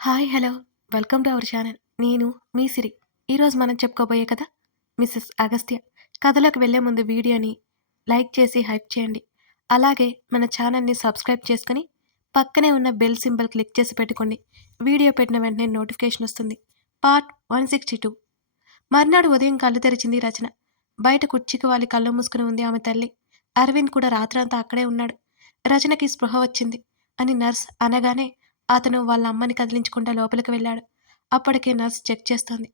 Hi! Hello! Welcome to our channel. నేను మీ సిరి. ఈరోజు మనం చెప్పుకోబోయే కథ మిసెస్ అగస్త్య. కథలోకి వెళ్ళే ముందు వీడియోని లైక్ చేసి హైప్ చేయండి. అలాగే మన ఛానల్‌ని సబ్స్క్రైబ్ చేసుకొని పక్కనే ఉన్న బెల్ సింబల్ క్లిక్ చేసి పెట్టుకోండి. వీడియో పెట్టిన వెంటనే నోటిఫికేషన్ వస్తుంది. పార్ట్ 162. మర్నాడు ఉదయం కళ్ళు తెరిచింది రచన. బయట కుర్చీకి వాలి కళ్ళు మూసుకుని ఉంది ఆమె తల్లి. అరవింద్ కూడా రాత్రంతా అక్కడే ఉన్నాడు. రచనకి స్పృహ వచ్చింది అని నర్స్ అనగానే అతను వాళ్ళ అమ్మని కదిలించకుండా లోపలికి వెళ్ళాడు. అప్పటికే నర్స్ చెక్ చేస్తోంది.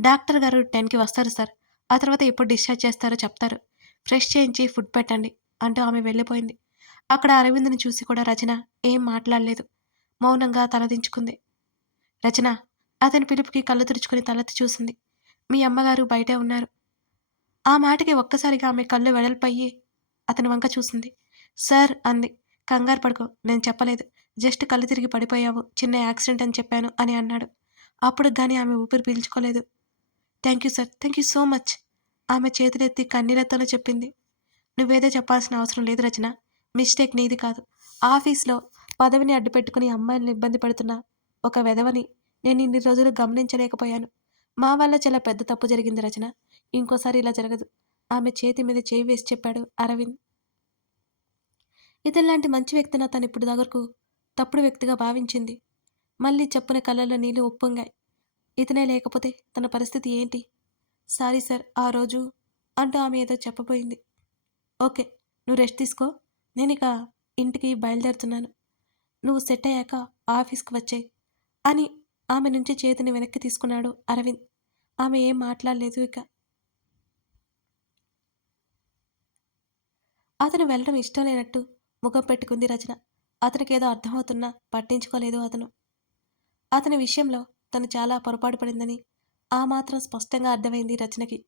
డాక్టర్ గారు 10కి వస్తారు సార్. ఆ తర్వాత ఎప్పుడు డిశ్చార్జ్ చేస్తారో చెప్తారు. ఫ్రెష్ చేయించి ఫుడ్ పెట్టండి అంటూ ఆమె వెళ్ళిపోయింది. అక్కడ అరవింద్‌ని చూసి కూడా రచన ఏం మాట్లాడలేదు. మౌనంగా తలదించుకుంది. రచన అతని పిలుపుకి కళ్ళు తుడుచుకుని తలెత్తి చూసింది. మీ అమ్మగారు బయటే ఉన్నారు. ఆ మాటకి ఒక్కసారిగా ఆమె కళ్ళు వెడల్పయ్యి అతని వంక చూసింది. సార్ అంది. కంగారు పడకు. నేను చెప్పలేదు. జస్ట్ కళ్ళు తిరిగి పడిపోయావు. చిన్న యాక్సిడెంట్ అని చెప్పాను అని అన్నాడు. అప్పుడు గాని ఆమె ఊపిరి పీల్చుకోలేదు. Thank you sir. Thank you so much. ఆమె చేతులెత్తి కన్నీళ్లతోనే చెప్పింది. నువ్వేదో చెప్పాల్సిన అవసరం లేదు రచన. మిస్టేక్ నీది కాదు. ఆఫీస్‌లో పదవిని అడ్డుపెట్టుకుని అమ్మాయిల్ని ఇబ్బంది పెడుతున్న ఒక వెధవని నేనిన్ని రోజులు గమనించలేకపోయాను. మా వల్ల చాలా పెద్ద తప్పు జరిగింది రచన. ఇంకోసారి ఇలా జరగదు. ఆమె చేతి మీద చేయి వేసి చెప్పాడు అరవింద్. ఇతనిలాంటి మంచి వ్యక్తిని తనిప్పుడు దగ్గరకు తప్పుడు వ్యక్తిగా భావించింది. మళ్ళీ చప్పున కళ్ళల్లో నీళ్లు ఉప్పొంగాయి. ఇతనే లేకపోతే తన పరిస్థితి ఏంటి? సారీ సార్ ఆ రోజు అంటూ ఆమె ఏదో చెప్పబోయింది. ఓకే. నువ్వు రెస్ట్ తీసుకో. నేనిక ఇంటికి బయలుదేరుతున్నాను. నువ్వు సెట్ అయ్యాక ఆఫీస్‌కి వచ్చెయి అని ఆమె నుంచి చేతిని వెనక్కి తీసుకున్నాడు అరవింద్. ఆమె ఏం మాట్లాడలేదు ఇక. అతను వెళ్ళడం ఇష్టం లేనట్టు ముఖం పెట్టుకుంది రచన. అతనికేదో అర్థమవుతున్నా పట్టించుకోలేదు అతను. అతని విషయంలో తను చాలా పొరపాటు పడిందని ఆ మాత్రం స్పష్టంగా అర్థమైంది రచనకి.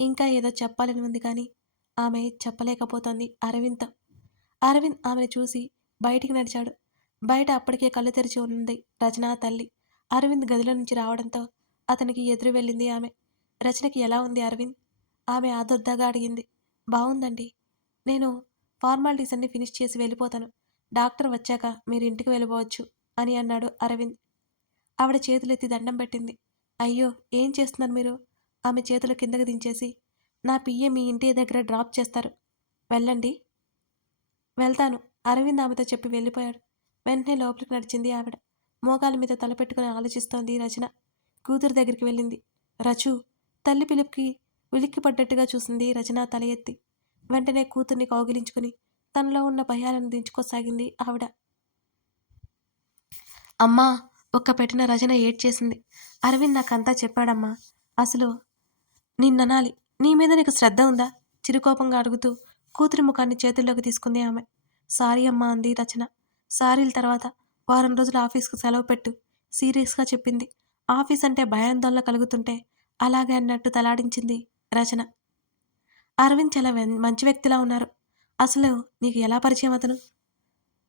ఇంకా ఏదో చెప్పాలని ఉంది కానీ ఆమె చెప్పలేకపోతోంది అరవింద్‌తో. అరవింద్ ఆమెను చూసి బయటికి నడిచాడు. బయట అప్పటికే కళ్ళు తెరిచి ఉంది రచన తల్లి. అరవింద్ గదిలో నుంచి రావడంతో అతనికి ఎదురు వెళ్ళింది ఆమె. రచనకి ఎలా ఉంది అరవింద్? ఆమె ఆదుర్దాగా అడిగింది. బావుందండి. నేను ఫార్మాలిటీస్ అన్నీ ఫినిష్ చేసి వెళ్ళిపోతాను. డాక్టర్ వచ్చాక మీరు ఇంటికి వెళ్ళిపోవచ్చు అని అన్నాడు అరవింద్. ఆవిడ చేతులెత్తి దండం పెట్టింది. అయ్యో! ఏం చేస్తున్నారు మీరు? ఆమె చేతులు కిందకి దించేసి, నా పిఏ మీ ఇంటి దగ్గర డ్రాప్ చేస్తారు. వెళ్ళండి. వెళ్తాను. అరవింద్ ఆమెతో చెప్పి వెళ్ళిపోయాడు. వెంటనే లోపలికి నడిచింది ఆవిడ. మోకాలి మీద తల పెట్టుకుని ఆలోచిస్తోంది రచన. కూతురు దగ్గరికి వెళ్ళింది. రచు! తల్లి పిలుపుకి ఉలిక్కిపడ్డట్టుగా చూసింది రచన తల ఎత్తి. వెంటనే కూతుర్ని కౌగిలించుకుని తనలో ఉన్న భయాలను దించుకోసాగింది ఆవిడ. అమ్మా! ఒక్క పెట్టిన రచన ఏడ్చేసింది. అరవింద్ నాకంతా చెప్పాడమ్మా. అసలు నిన్ననాలి. నీ మీద నీకు శ్రద్ధ ఉందా? చిరుకోపంగా అడుగుతూ కూతురి ముఖాన్ని చేతుల్లోకి తీసుకుంది ఆమె. సారీ అమ్మా అంది రచన. సారీల తర్వాత వారం రోజులు ఆఫీస్‌కి సెలవు పెట్టు సీరియస్‌గా చెప్పింది. ఆఫీస్ అంటే భయాందోళన కలుగుతుంటే అలాగే అన్నట్టు తలాడించింది రచన. అరవింద్ చాలా మంచి వ్యక్తిలా ఉన్నారు. అసలు నీకు ఎలా పరిచయం అతను?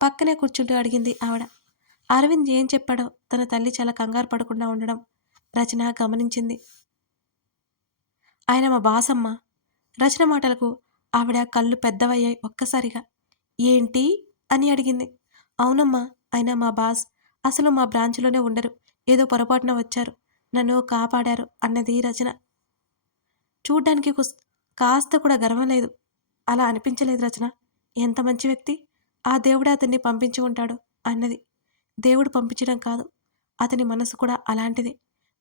పక్కనే కూర్చుంటూ అడిగింది ఆవిడ. అరవింద్ ఏం చెప్పాడో తన తల్లి చాలా కంగారు పడకుండా ఉండడం రచన గమనించింది. ఆయన మా బాస్ అమ్మా. రచన మాటలకు ఆవిడ కళ్ళు పెద్దవయ్యాయి ఒక్కసారిగా. ఏంటి? అని అడిగింది. అవునమ్మా. ఆయన మా బాస్. అసలు మా బ్రాంచ్‌లోనే ఉండరు. ఏదో పొరపాటున వచ్చారు. నన్ను కాపాడారు అన్నది రచన. చూడ్డానికి కాస్త కూడా గర్వం లేదు. అలా అనిపించలేదు రచన. ఎంత మంచి వ్యక్తి. ఆ దేవుడే అతన్ని పంపించి ఉంటాడు అన్నది. దేవుడు పంపించడం కాదు. అతని మనసు కూడా అలాంటిదే.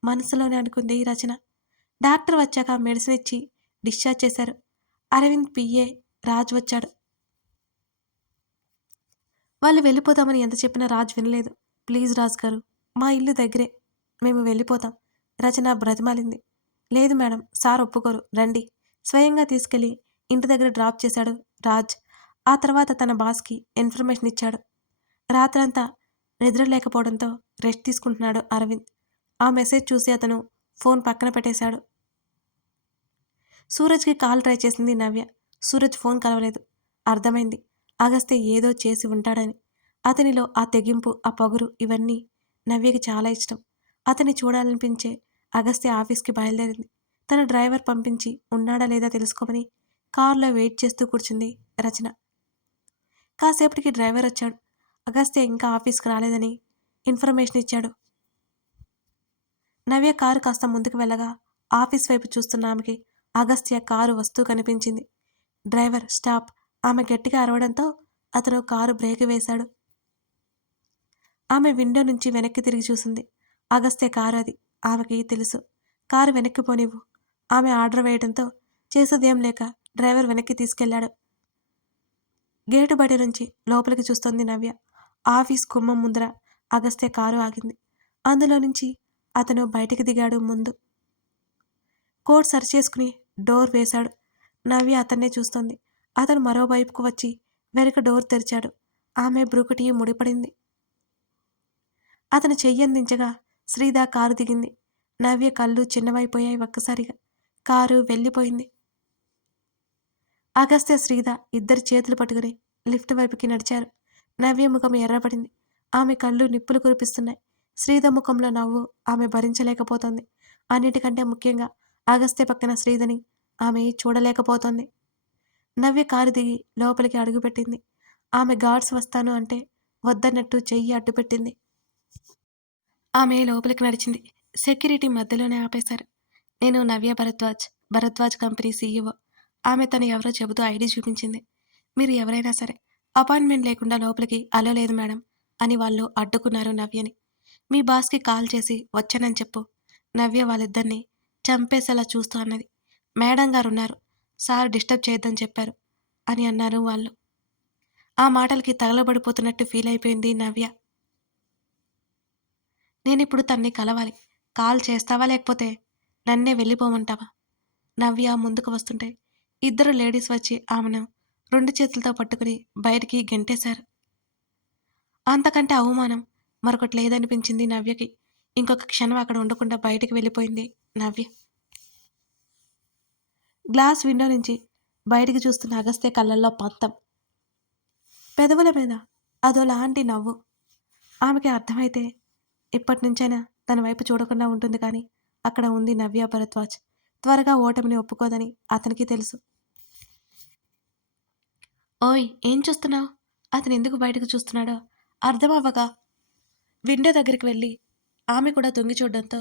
మనసులోనే అనుకుంది రచన. డాక్టర్ వచ్చాక మెడిసిన్ ఇచ్చి డిశ్చార్జ్ చేశారు. అరవింద్ పిఏ రాజ్ వచ్చాడు. వాళ్ళు వెళ్ళిపోతామని ఎంత చెప్పినా రాజ్ వినలేదు. ప్లీజ్ రాజ్ గారు. మా ఇల్లు దగ్గరే. మేము వెళ్ళిపోతాం. రచన బ్రతిమాలింది. లేదు మేడం. సార్ ఒప్పుకోరు. రండి. స్వయంగా తీసుకెళ్లి ఇంటి దగ్గర డ్రాప్ చేశాడు రాజ్. ఆ తర్వాత తన బాస్‌కి ఇన్ఫర్మేషన్ ఇచ్చాడు. రాత్రంతా నిద్ర లేకపోవడంతో రెస్ట్ తీసుకుంటున్నాడు అరవింద్. ఆ మెసేజ్ చూసి అతను ఫోన్ పక్కన పెట్టేశాడు. సూరజ్‌కి కాల్ ట్రై చేసింది నవ్య. సూరజ్ ఫోన్ కలవలేదు. అర్థమైంది. అగస్త్య ఏదో చేసి ఉంటాడని. అతనిలో ఆ తెగింపు, ఆ పొగరు ఇవన్నీ నవ్యకి చాలా ఇష్టం. అతన్ని చూడాలనిపించే అగస్త్య ఆఫీస్‌కి బయలుదేరింది. తన డ్రైవర్ పంపించి ఉన్నాడా లేదా తెలుసుకోమని కారులో వెయిట్ చేస్తూ కూర్చుంది రచన. కాసేపటికి డ్రైవర్ వచ్చాడు. అగస్త్య ఇంకా ఆఫీస్‌కి రాలేదని ఇన్ఫర్మేషన్ ఇచ్చాడు. నవ్య కారు కాస్త ముందుకు వెళ్ళగా ఆఫీస్ వైపు చూస్తున్న ఆమెకి అగస్త్య కారు వస్తూ కనిపించింది. Driver stop! ఆమె గట్టిగా అరవడంతో అతను కారు బ్రేక్ వేశాడు. ఆమె విండో నుంచి వెనక్కి తిరిగి చూసింది. అగస్త్య కారు అది. ఆమెకి తెలుసు. కారు వెనక్కి పోనివ్వు. ఆమె ఆర్డర్ వేయడంతో చేసేదేం లేక డ్రైవర్ వెనక్కి తీసుకెళ్లాడు. గేటు బయట నుంచి లోపలికి చూస్తోంది నవ్య. ఆఫీస్ గుమ్మం ముందర అగస్త్య కారు ఆగింది. అందులో నుంచి అతను బయటికి దిగాడు. ముందు కోట్ సరిచేసుకుని డోర్ వేశాడు. నవ్య అతన్నే చూస్తోంది. అతను మరోవైపుకు వచ్చి వెనక డోర్ తెరిచాడు. ఆమె బ్రూకుటి ముడిపడింది. అతను చెయ్యందించగా శ్రీధ కారు దిగింది. నవ్య కళ్ళు చిన్నవైపోయాయి ఒక్కసారిగా. కారు వెళ్ళిపోయింది. అగస్త్య శ్రీధ ఇద్దరి చేతులు పట్టుకుని లిఫ్ట్ వైపుకి నడిచారు. నవ్య ముఖం ఎర్రబడింది. ఆమె కళ్ళు నిప్పులు కురిపిస్తున్నాయి. శ్రీధ ముఖంలో నవ్వు ఆమె భరించలేకపోతోంది. అన్నిటికంటే ముఖ్యంగా అగస్త్య పక్కన శ్రీధని ఆమె చూడలేకపోతోంది. నవ్య కారు దిగి లోపలికి అడుగుపెట్టింది. ఆమె గార్డ్స్ వస్తాను అంటే వద్దన్నట్టు చెయ్యి అడ్డుపెట్టింది. ఆమె లోపలికి నడిచింది. సెక్యూరిటీ మధ్యలోనే ఆపేశారు. నేను నవ్య భరద్వాజ్ కంపెనీ సీఈఓ. ఆమె తను ఎవరో చెబుతూ ఐడి చూపించింది. మీరు ఎవరైనా సరే అపాయింట్మెంట్ లేకుండా లోపలికి అలో లేదు మేడం అని వాళ్ళు అడ్డుకున్నారు నవ్యని. మీ బాస్కి కాల్ చేసి వచ్చానని చెప్పు. నవ్య వాళ్ళిద్దరినీ చంపేసేలా చూస్తూ అన్నది. మేడం గారు ఉన్నారు, సార్ డిస్టర్బ్ చేయొద్దని చెప్పారు అని అన్నారు వాళ్ళు. ఆ మాటలకి తగలబడిపోతున్నట్టు ఫీల్ అయిపోయింది నవ్య. నేనిప్పుడు తన్ని కలవాలి. కాల్ చేస్తావా లేకపోతే నన్నే వెళ్ళిపోమంటావా? నవ్య ముందుకు వస్తుంటే ఇద్దరు లేడీస్ వచ్చి ఆమెను 2 చేతులతో పట్టుకుని బయటికి గెంటేశారు. అంతకంటే అవమానం మరొకటి లేదనిపించింది నవ్యకి. ఇంకొక క్షణం అక్కడ ఉండకుండా బయటికి వెళ్ళిపోయింది నవ్య. గ్లాస్ విండో నుంచి బయటికి చూస్తున్న అగస్త్య కళ్ళల్లో పంతం, పెదవుల మీద అదోలాంటి నవ్వు. ఆమెకి అర్థమైతే ఇప్పటినుంచైనా తన వైపు చూడకుండా ఉంటుంది. కానీ అక్కడ ఉంది నవ్య భరద్వాజ్. త్వరగా ఓటమిని ఒప్పుకోదని అతనికి తెలుసు. ఓయ్ ఏం చూస్తున్నావు? అతను ఎందుకు బయటకు చూస్తున్నాడో అర్థం అవ్వక విండో దగ్గరికి వెళ్ళి ఆమె కూడా తొంగి చూడడంతో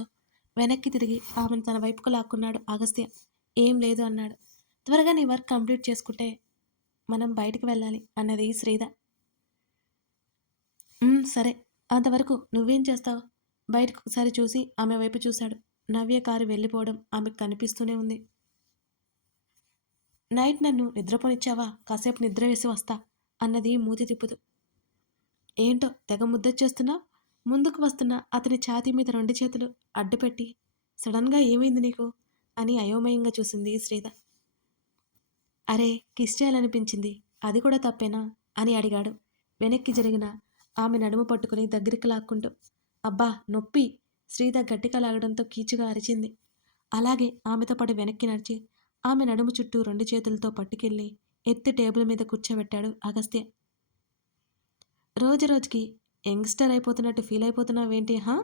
వెనక్కి తిరిగి ఆమెను తన వైపుకు లాక్కున్నాడు అగస్త్య. ఏం లేదు అన్నాడు. త్వరగా నీ వర్క్ కంప్లీట్ చేసుకుంటే మనం బయటికి వెళ్ళాలి అన్నది శ్రీధ. సరే, అంతవరకు నువ్వేం చేస్తావు? బయటకు ఒకసారి చూసి ఆమె వైపు చూశాడు. నవ్య కారు వెళ్ళిపోవడం ఆమెకు కనిపిస్తూనే ఉంది. నైట్ నన్ను నిద్రపోనిచ్చావా? కాసేపు నిద్ర వేసి వస్తా అన్నది మూతి తిప్పుతూ. ఏంటో తెగ ముద్దొచ్చేస్తున్నా? ముందుకు వస్తున్న అతని ఛాతీ మీద 2 చేతులు అడ్డుపెట్టి సడన్గా ఏమైంది నీకు అని అయోమయంగా చూసింది శ్రీధ. అరే కిస్ చేయాలనిపించింది, అది కూడా తప్పేనా అని అడిగాడు వెనక్కి జరిగిన ఆమె నడుము పట్టుకుని దగ్గరికి లాక్కుంటూ. అబ్బా నొప్పి! శ్రీధ గట్టిగా లాగడంతో కీచుగా అరిచింది. అలాగే ఆమెతో పాటు వెనక్కి నడిచి ఆమె నడుము చుట్టూ 2 చేతులతో పట్టుకెళ్ళి ఎత్తి టేబుల్ మీద కూర్చోబెట్టాడు అగస్త్య. రోజు రోజుకి యంగ్స్టర్ అయిపోతున్నట్టు ఫీల్ అయిపోతున్నావేంటి హా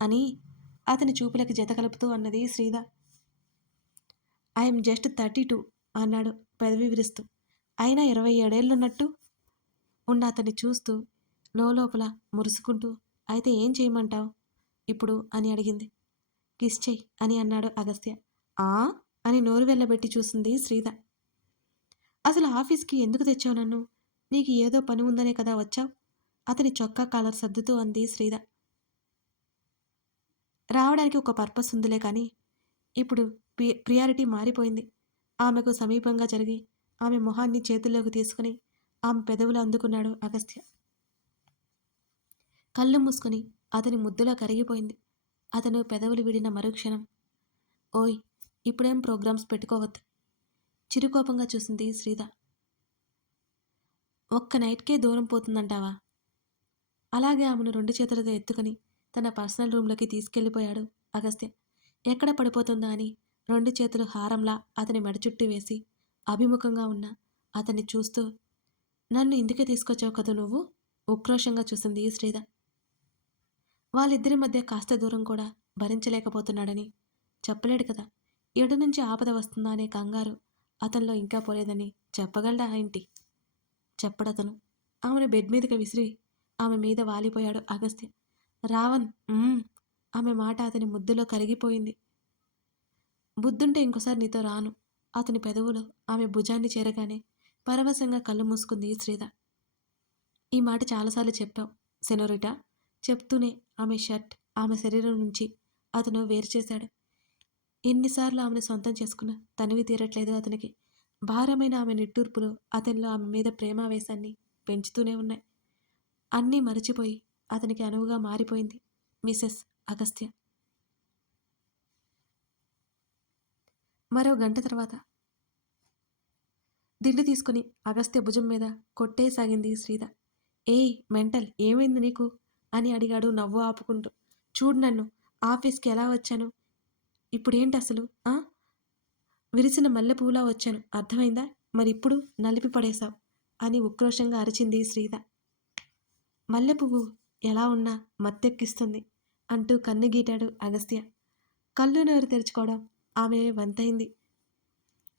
అని అతని చూపులకి జత కలుపుతూ అన్నది శ్రీధ. ఐఎమ్ జస్ట్ 32 అన్నాడు పెదవి విరుస్తూ. అయినా 27 ఏళ్ళున్నట్టు ఉన్న అతన్ని చూస్తూ లోపల మురుసుకుంటూ. అయితే ఏం చేయమంటావు ఇప్పుడు అని అడిగింది. కిస్ చెయ్యి అని అన్నాడు అగస్త్య. ఆ అని నోరు వెళ్ళబెట్టి చూసింది శ్రీధ. అసలు ఆఫీస్కి ఎందుకు తెచ్చావు నన్ను? నీకు ఏదో పని ఉందనే కదా వచ్చావు? అతని చొక్కా కాలర్ సర్దుతూ అంది శ్రీధ. రావడానికి ఒక పర్పస్ ఉందిలే కానీ ఇప్పుడు ప్రియారిటీ మారిపోయింది. ఆమెకు సమీపంగా జరిగి ఆమె మొహాన్ని చేతుల్లోకి తీసుకుని ఆమె పెదవులు అందుకున్నాడు అగస్త్య. కళ్ళు మూసుకొని అతని ముద్దులో కరిగిపోయింది. అతను పెదవులు విడిన మరుక్షణం ఓయ్ ఇప్పుడేం ప్రోగ్రామ్స్ పెట్టుకోవద్దు చిరుకోపంగా చూసింది శ్రీధ. ఒక్క నైట్కే దూరం పోతుందంటావా? అలాగే ఆమెను 2 చేతులతో ఎత్తుకుని తన పర్సనల్ రూమ్లోకి తీసుకెళ్లిపోయాడు అగస్త్య. ఎక్కడ పడిపోతుందా అని 2 చేతులు హారంలా అతని మెడ చుట్టూ వేసి అభిముఖంగా ఉన్న అతన్ని చూస్తూ నన్ను ఇందుకే తీసుకొచ్చావు కదా నువ్వు ఉక్రోషంగా చూసింది శ్రీధ. వాళ్ళిద్దరి మధ్య కాస్త దూరం కూడా భరించలేకపోతున్నాడని చెప్పలేడు కదా. ఎటు నుంచి ఆపద వస్తుందా అనే కంగారు అతనిలో ఇంకా పోలేదని చెప్పగలడా ఏంటి? చెప్పడతను. ఆమెను బెడ్ మీదకి విసిరి ఆమె మీద వాలిపోయాడు అగస్త్య. రావణ్ ఆమె మాట అతని ముద్దులో కరిగిపోయింది. బుద్ధుంటే ఇంకోసారి నీతో రాను. అతని పెదవులు ఆమె భుజాన్ని చేరగానే పరవశంగా కళ్ళు మూసుకుంది శ్రీధ. ఈ మాట చాలాసార్లు చెప్పావు సెనోరిటా. చెప్తూనే ఆమె షర్ట్ ఆమె శరీరం నుంచి అతను వేరు చేశాడు. ఎన్నిసార్లు ఆమెను సొంతం చేసుకున్నా తనివి తీరట్లేదు అతనికి. భారమైన ఆమె నిట్టూర్పులు అతనిలో ఆమె మీద ప్రేమావేశాన్ని పెంచుతూనే ఉన్నాయి. అన్నీ మరచిపోయి అతనికి అనువుగా మారిపోయింది మిసెస్ అగస్త్య. మరో గంట తర్వాత దిండు తీసుకుని అగస్త్య భుజం మీద కొట్టేసాగింది శ్రీధ. ఏయ్ మెంటల్, ఏమైంది నీకు అని అడిగాడు నవ్వు ఆపుకుంటూ. చూడు నన్ను, ఆఫీస్కి ఎలా వచ్చాను, ఇప్పుడేంటి అసలు విరిసిన మల్లెపూలా వచ్చాను, అర్థమైందా? మరిప్పుడు నలిపి పడేశావు అని ఉక్రోషంగా అరిచింది శ్రీధ. మల్లెపువ్వు ఎలా ఉన్నా మత్తెక్కిస్తుంది అంటూ కన్ను గీటాడు అగస్త్య. కళ్ళు నోరు తెరుచుకోవడం ఆమె వంతైంది.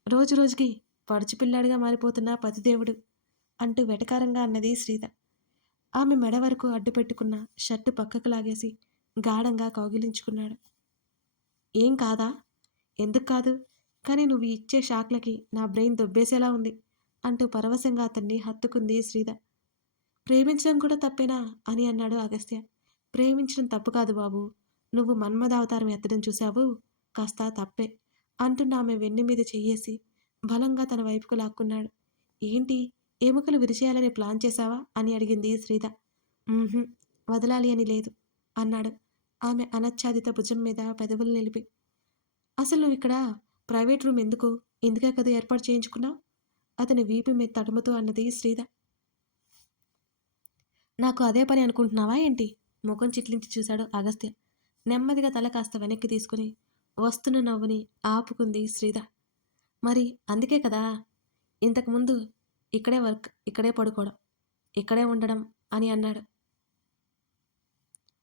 రోజు రోజుకి పడుచుపిల్లాడిగా మారిపోతున్న పతిదేవుడు అంటూ వెటకారంగా అన్నది శ్రీధ. ఆమె మెడ వరకు అడ్డుపెట్టుకున్న షర్టు పక్కకు లాగేసి గాఢంగా కౌగిలించుకున్నాడు. ఏం కాదా? ఎందుకు కాదు, కానీ నువ్వు ఇచ్చే షాక్లకి నా బ్రెయిన్ దొబ్బేసేలా ఉంది అంటూ పరవశంగా అతన్ని హత్తుకుంది శ్రీధ. ప్రేమించడం కూడా తప్పేనా అని అన్నాడు అగస్త్య. ప్రేమించడం తప్పు కాదు బాబు, నువ్వు మన్మథావతారం ఎత్తడం చూశావు, కాస్త తప్పే అంటున్న ఆమె వెన్ను మీద చెయ్యేసి బలంగా తన వైపుకు లాక్కున్నాడు. ఏంటి, ఎముకలు విరిచేయాలని ప్లాన్ చేశావా అని అడిగింది శ్రీధ. వదలాలి అని లేదు అన్నాడు ఆమె అనచ్ఛాదిత భుజం మీద పెదవులు నిలిపి. అసలు నువ్వు ఇక్కడ ప్రైవేట్ రూమ్ ఎందుకు, ఇందుకే కదా ఏర్పాటు చేయించుకున్నావు అతని వీపు మీద తడుముతూ అన్నది శ్రీధ. నాకు అదే పని అనుకుంటున్నావా ఏంటి? ముఖం చిట్లించి చూశాడు అగస్త్య. నెమ్మదిగా తల కాస్త వెనక్కి తీసుకుని వస్తున్న నవ్వుని ఆపుకుంది శ్రీధ. మరి అందుకే కదా ఇంతకుముందు ఇక్కడే వర్క్, ఇక్కడే పడుకోవడం, ఇక్కడే ఉండడం అని అన్నాడు.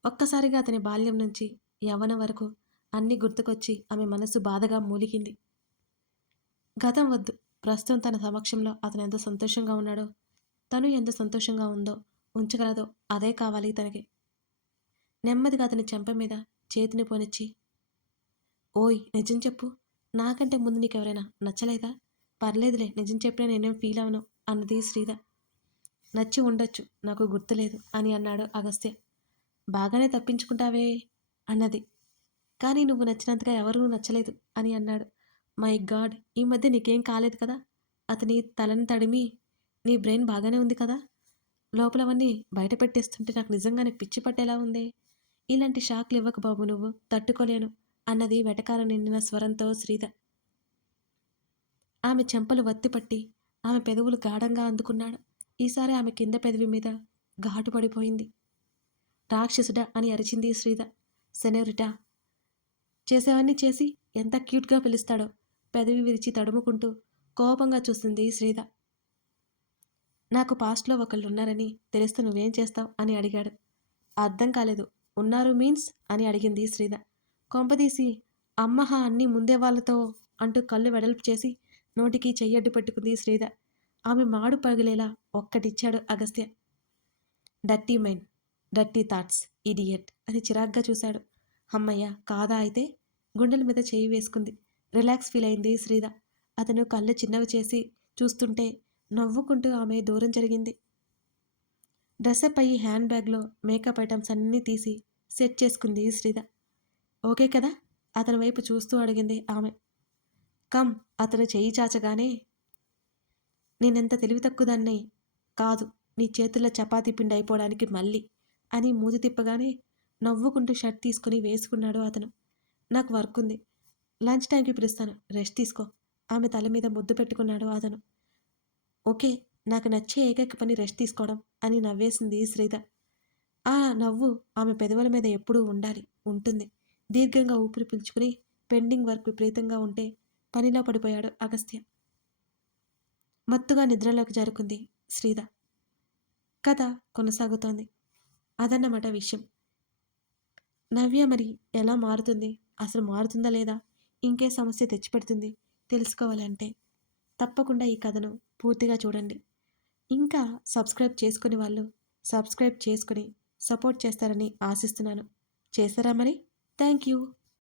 ఒక్కసారిగా అతని బాల్యం నుంచి యవ్వనం వరకు అన్నీ గుర్తుకొచ్చి ఆమె మనసు బాధగా మూలిగింది. గతం వద్దు, ప్రస్తుతం తన సమక్షంలో అతను ఎంత సంతోషంగా ఉన్నాడో, తను ఎంత సంతోషంగా ఉందో ఉంచగలదో అదే కావాలి తనకి. నెమ్మదిగా అతని చెంప మీద చేతిని పోనిచ్చి, ఓయ్ నిజం చెప్పు, నాకంటే ముందు నీకెవరైనా నచ్చలేదా? పర్లేదులే, నిజం చెప్పినా నేనేం ఫీల్ అవను అన్నది శ్రీధ. నచ్చి ఉండొచ్చు, నాకు గుర్తులేదు అని అన్నాడు అగస్త్య. బాగానే తప్పించుకుంటావే అన్నది. కానీ నువ్వు నచ్చినంతగా ఎవరూ నచ్చలేదు అని అన్నాడు. మై గాడ్, ఈ మధ్య నీకేం కాలేదు కదా? అతని తలని తడిమి, నీ బ్రెయిన్ బాగానే ఉంది కదా? లోపలవన్నీ బయట పెట్టేస్తుంటే నాకు నిజంగానే పిచ్చి పట్టేలా ఉందే. ఇలాంటి షాక్లు ఇవ్వకు బాబు, నువ్వు తట్టుకోలేను అన్నది వెటకారం నిండిన స్వరంతో శ్రీధ. ఆమె చెంపలు వత్తిపట్టి ఆమె పెదవులు గాఢంగా అందుకున్నాడు. ఈసారి ఆమె కింద పెదవి మీద ఘాటు పడిపోయింది. రాక్షసుడా అని అరిచింది శ్రీధ. సెనోరిటా. చేసేవన్నీ చేసి ఎంత క్యూట్గా పిలుస్తాడో పెదవి విరిచి తడుముకుంటూ కోపంగా చూసింది శ్రీధ. నాకు పాస్ట్లో ఒకళ్ళు ఉన్నారని తెలిస్తే నువ్వేం చేస్తావు అని అడిగాడు. అర్థం కాలేదు. ఉన్నారు మీన్స్ అని అడిగింది శ్రీధ. కొంపదీసి అమ్మహ అన్నీ ముందే వాళ్ళతో అంటూ కళ్ళు వెడల్పు చేసి నోటికి చెయ్యడ్డు పెట్టుకుంది శ్రీధ. ఆమె మాడు పగిలేలా ఒక్కటిచ్చాడు Agastya. Dirty mind, dirty thoughts, idiot అని చిరాగ్గా చూశాడు. అమ్మయ్య కాదా అయితే? గుండెల మీద చేయి వేసుకుంది. రిలాక్స్ ఫీల్ అయింది శ్రీధ. అతను కళ్ళు చిన్నవి చేసి చూస్తుంటే నవ్వుకుంటూ ఆమె దూరం జరిగింది. డ్రెస్అప్ అయ్యి హ్యాండ్ బ్యాగ్లో మేకప్ ఐటమ్స్ అన్నీ తీసి సెట్ చేసుకుంది శ్రీధ. ఓకే కదా అతని వైపు చూస్తూ అడిగింది ఆమె. కమ్ అతను చెయ్యి చాచగానే, నేనెంత తెలివి తక్కువదాన్ని కాదు నీ చేతుల్లో చపాతీ పిండి అయిపోవడానికి మళ్ళీ అని మూతి తిప్పగానే నవ్వుకుంటూ షర్ట్ తీసుకుని వేసుకున్నాడు అతను. నాకు వర్క్ ఉంది, లంచ్ టైంకి పిలుస్తాను, రెస్ట్ తీసుకో ఆమె తల మీద ముద్దు పెట్టుకున్నాడు అతను. ఓకే, నాకు నచ్చే ఏకైక పని రెస్ట్ తీసుకోవడం అని నవ్వేసింది శ్రీధ. ఆ నవ్వు ఆమె పెదవుల మీద ఎప్పుడూ ఉండాలి, ఉంటుంది. దీర్ఘంగా ఊపిరి పీల్చుకుని పెండింగ్ వర్క్ విపరీతంగా ఉంటే పనిలో పడిపోయాడు అగస్త్య. మత్తుగా నిద్రలోకి జారుకుంది శ్రీధ. కథ కొనసాగుతోంది. అదన్నమాట విషయం. నవ్య మరి ఎలా మారుతుంది, అసలు మారుతుందా లేదా, ఇంకే సమస్య తెచ్చిపెడుతుంది తెలుసుకోవాలంటే తప్పకుండా ఈ కథను పూర్తిగా చూడండి. ఇంకా సబ్స్క్రైబ్ చేసుకుని వాళ్ళు సబ్స్క్రైబ్ చేసుకుని సపోర్ట్ చేస్తారని ఆశిస్తున్నాను. చేస్తారా మరి? Thank you.